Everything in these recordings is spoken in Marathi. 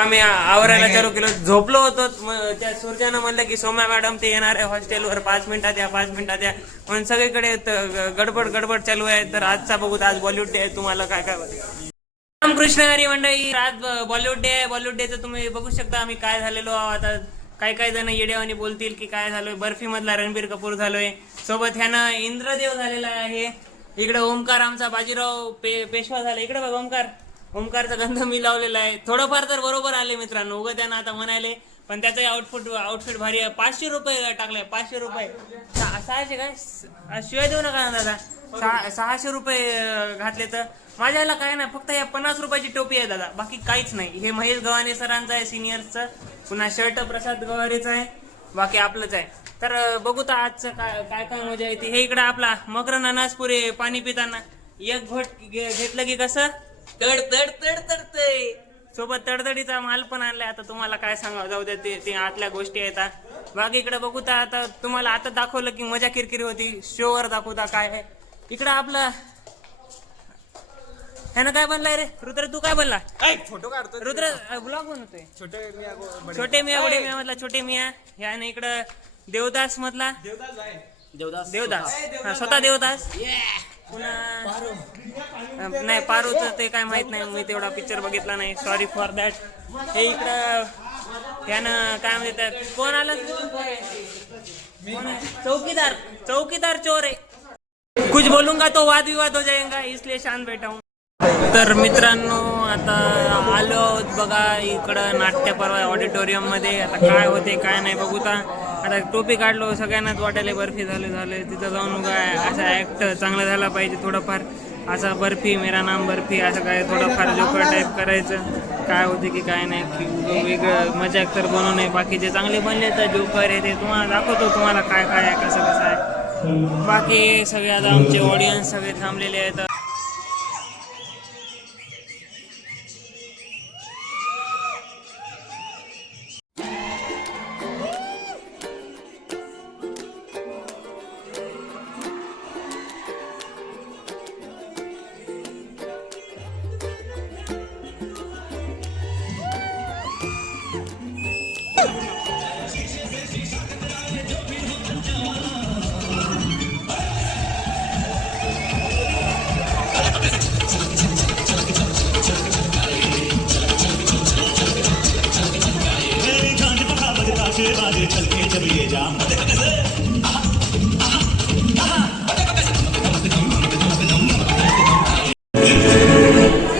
आम्ही आवरायला चालू केलं. झोपलो होतो. त्या सूर्यानं म्हणलं की सोम्या मॅडम ते येणार आहे हॉस्टेलवर, 5 मिनिटात या 5 मिनिटात या. म्हणून सगळीकडे गडबड चालू आहे. तर आजचा बघूत, आज बॉलिवूड डे आहे. तुम्हाला काय काय रामकृष्ण हरी मंडळी, आज बॉलिवूड डे आहे. बॉलिवूड डेचं तुम्ही बघू शकता आम्ही काय झालेलो आता. काही जण येडेवानी बोलतील की काय झालोय. बर्फी मधला रणबीर कपूर झालोय. सोबत ह्यानं इंद्रदेव झालेला आहे. इकडे ओमकार आमचा बाजीराव पेशवा झाला. इकडे बघ ओमकारचा गंध मी लावलेला आहे. थोडंफार तर बरोबर आले मित्रांनो. उगं त्यांना आता म्हणाले, पण त्याचं आउटफिट भारी आहे. 500 रुपये टाकले. 500 रुपये 600 काय शिवाय देऊ नका ना दादा. 600 रुपये घातले. तर माझ्याला काय नाही, फक्त या 50 रुपयाची टोपी आहे दादा, बाकी काहीच नाही. हे महेश गव्हाणे सरांचं आहे सिनियर्सचं. पुन्हा शर्ट प्रसाद गवारेचं आहे. बाकी आपलंच आहे. तर बघू तर आजचं काय मजा येते. हे इकडं आपला मकरन अनासपुरे पाणी पिताना एक घोट घेतलं की कसं तडतडतय. सोबत तडतडीचा माल पण आणलाय. आता तुम्हाला काय सांगावं, जाऊ द्या, ते आतल्या गोष्टी येतात. बाकी इकडे बघू तर आता तुम्हाला आता दाखवलं की मजा किरकिरी होती. शोवर दाखवता काय आहे. इकडं आपलं ह्यानं काय बनलाय रे रुद्र, तू काय बनला? फोटो काढतो रुद्र, ब्लॉग बनवतोय. छोटे मिया बडे मिया मधला छोटे मिया. ह्याने इकडं देवदास मधला देवदास स्वतः देवदास. पुन्हा नाही पारूचं ते काय माहित नाही, मी तेवढा पिक्चर बघितला नाही, सॉरी फॉर दॅट. हे इकडं ह्यानं काय म्हणतात, कोण आलं? चौकीदार चोर है. कुछ बोलूंगा तो वाद विवाद हो जाएगा, इसलिए शांत बैठा हूँ. तर मित्रांनो आता आलो बघा इकडं नाट्यपर्व ऑडिटोरियम मध्ये. आता काय होते काय नाही बघू. आता टोपी काढलो, सगळ्यांनाच वाटायला बर्फी झाले. तिथं जाऊन काय असा ऍक्ट चांगला झाला पाहिजे थोडंफार. असा बर्फी मेरा नाम बर्फी असं काय थोडंफार जोकर टाईप करायचं. काय होते की काय नाही की वेगळं मजाक तर बनवू नये. बाकीचे चांगले बनले तर जोकर आहे ते तुम्हाला दाखवतो, तुम्हाला काय आहे कसं आहे. बाकी सगळे आता आमचे ऑडियन्स सगळे थांबलेले आहेत.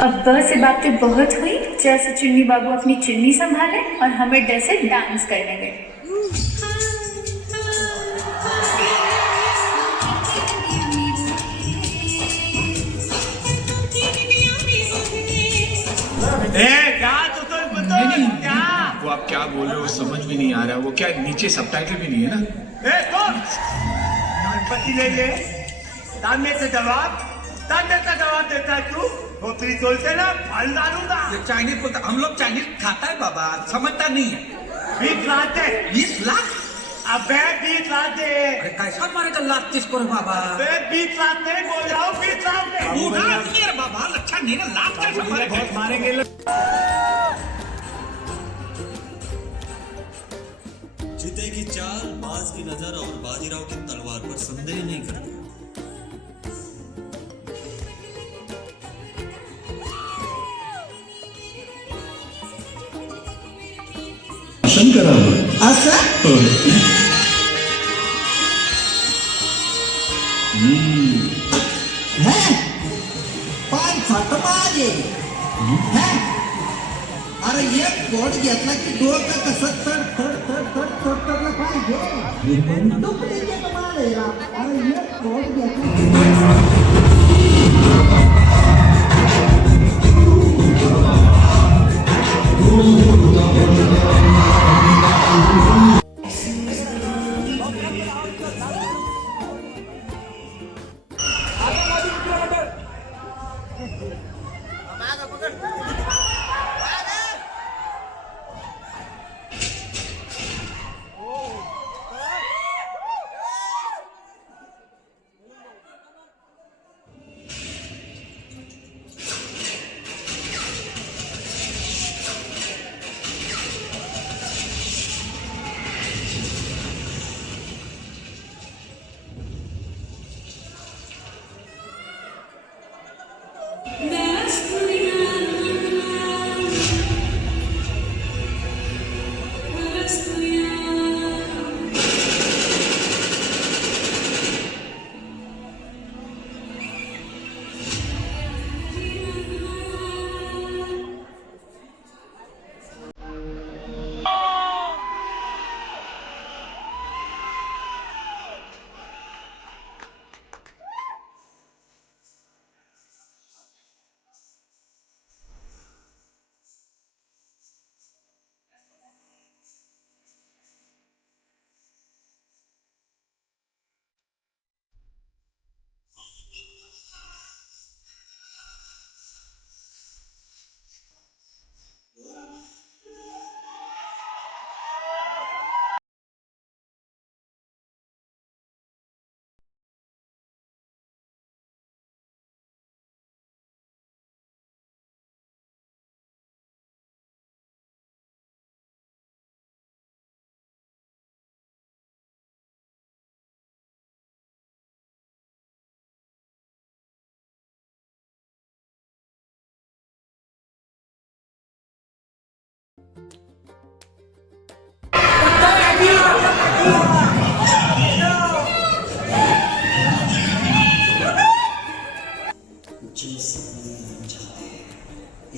अब से बातें बहुत हुई. जैसे चिन्नी बाबू अपनी चिन्नी संभाले और हमें जैसे डांस करने गए. वो आप क्या बोल रहे हो समझ भी नहीं आ रहा. वो क्या नीचे सबटाइटल भी नहीं है ना. गणपति ले ले ताने का जवाब देता है तू. नौकरी बोलते ना फल डालूंगा. चाइनीज बोलता, हम लोग चाइनीज खाता है बाबा, समझता नहीं है. 20 लाख दे. 20 लाख? अबे 20 लाख दे. अरे कैसा मारेगा लाख किसको रे बाबा? 20 लाख नहीं बोल रहा हूँ, 20 लाख दे. पूरा नहीं है बाबा, अच्छा नहीं ना, लाख कैसे मारेगा? बहुत मारेंगे लोग. जीते की चाल, बाज की नजर और बाजीराव की तलवार पर संदेह नहीं करते. अरे एक कोट घेतला की डोकं कसं चढ पाहिजे. अरे एक कोट घेतला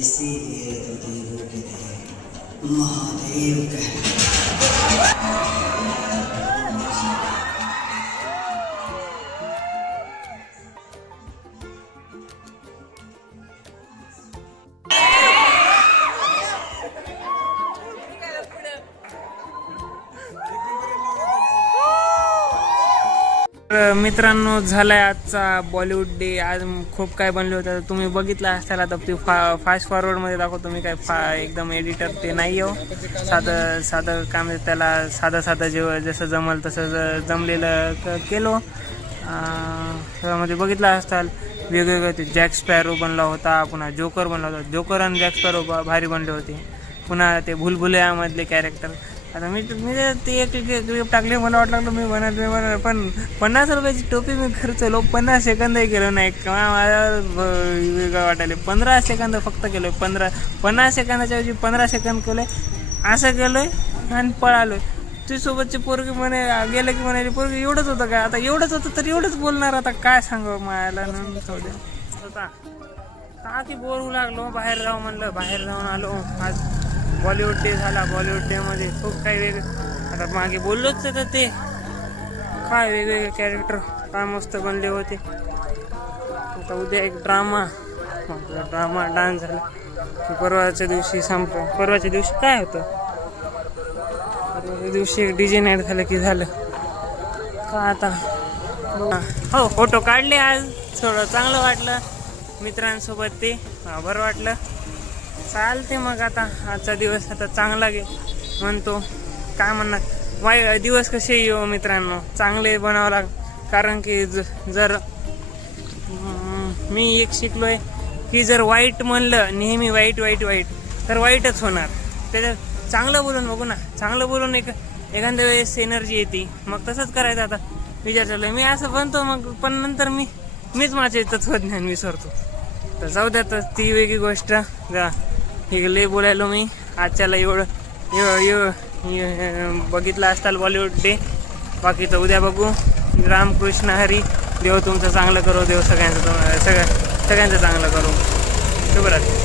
इसीलिए तो देवों के देव महादेव कहते तर मित्रांनो, झालाय आजचा बॉलिवूड डे. आज खूप काय बनले होतं, तुम्ही बघितलं असाल. आता ती फास्ट फॉरवर्डमध्ये दाखवतो मी. काय एकदम एडिटर ते नाही हो, साधं काम आहे. त्याला साधं जसं जमल तसं जमलेलं केलो. त्यामध्ये बघितलं असाल वेगवेगळे. ते जॅक स्पॅरो बनला होता, पुन्हा जोकर बनला होता. जोकर आणि जॅक स्पॅरो भारी बनले होते. पुन्हा ते भुलभुलैयामधले कॅरेक्टर. आता मी ते एक क्लिप टाकली, मला वाटलं लागलं मी बनवलं, पण 50 रुपयाची टोपी मी खर्चलो. 50 सेकंदही केलो नाही. वेगळं वाटायला. 15 सेकंद फक्त केलो. 50 सेकंदाच्या ऐवजी 15 सेकंद केलं. असं केलं आहे आणि पळालो. तुझ्यासोबतची पोरगी म्हणे गेलं की म्हणाली पोरगी एवढंच होतं काय. आता एवढंच होतं तर एवढंच बोलणार. आता काय सांगावं मायाला होता का की बोर होऊ लागलो. बाहेर जाऊ म्हणलं, बाहेर जाऊन आलो. आज बॉलिवूड डे झाला. बॉलिवूड डेमध्ये खूप काही वेगळं. आता मागे बोललोच तर ते काय वेगवेगळे कॅरेक्टर काय मस्त बनले होते. आता उद्या एक ड्रामा डान्स झाला. परवाच्या दिवशी संपलं. परवाच्या दिवशी काय होतं, परवाच्या दिवशी एक DJ नाईट झालं की झालं का. आता हो फोटो काढले आज. थोडं चांगलं वाटलं मित्रांसोबत. ते बरं वाटलं. चालते मग. आता आजचा दिवस आता चांगला म्हणतो. काय म्हणणार, दिवस कसे येऊ मित्रांनो, चांगले बनावं कारण की जर मी एक शिकलोय की जर वाईट म्हणलं नेहमी वाईट तर वाईटच होणार. त्याच्यात चांगलं बोलून बघू ना. चांगलं बोलून एखाद्या वेळेस एनर्जी येते. मग तसंच करायचं. आता विचार चालू आहे मी असं बनतो मग, पण नंतर मीच माझे तत्वज्ञान विसरतो. तर जाऊ द्या. तर ती वेगळी गोष्ट. हे लय बोलायलो मी. आजच्याला एवढं बघितलं असताल बॉलिवूड डे. बाकी तर उद्या बघू. रामकृष्ण हरी. देव तुमचं चांगलं करो. देव सगळ्यांचं चांगलं करो. शुभरात्री.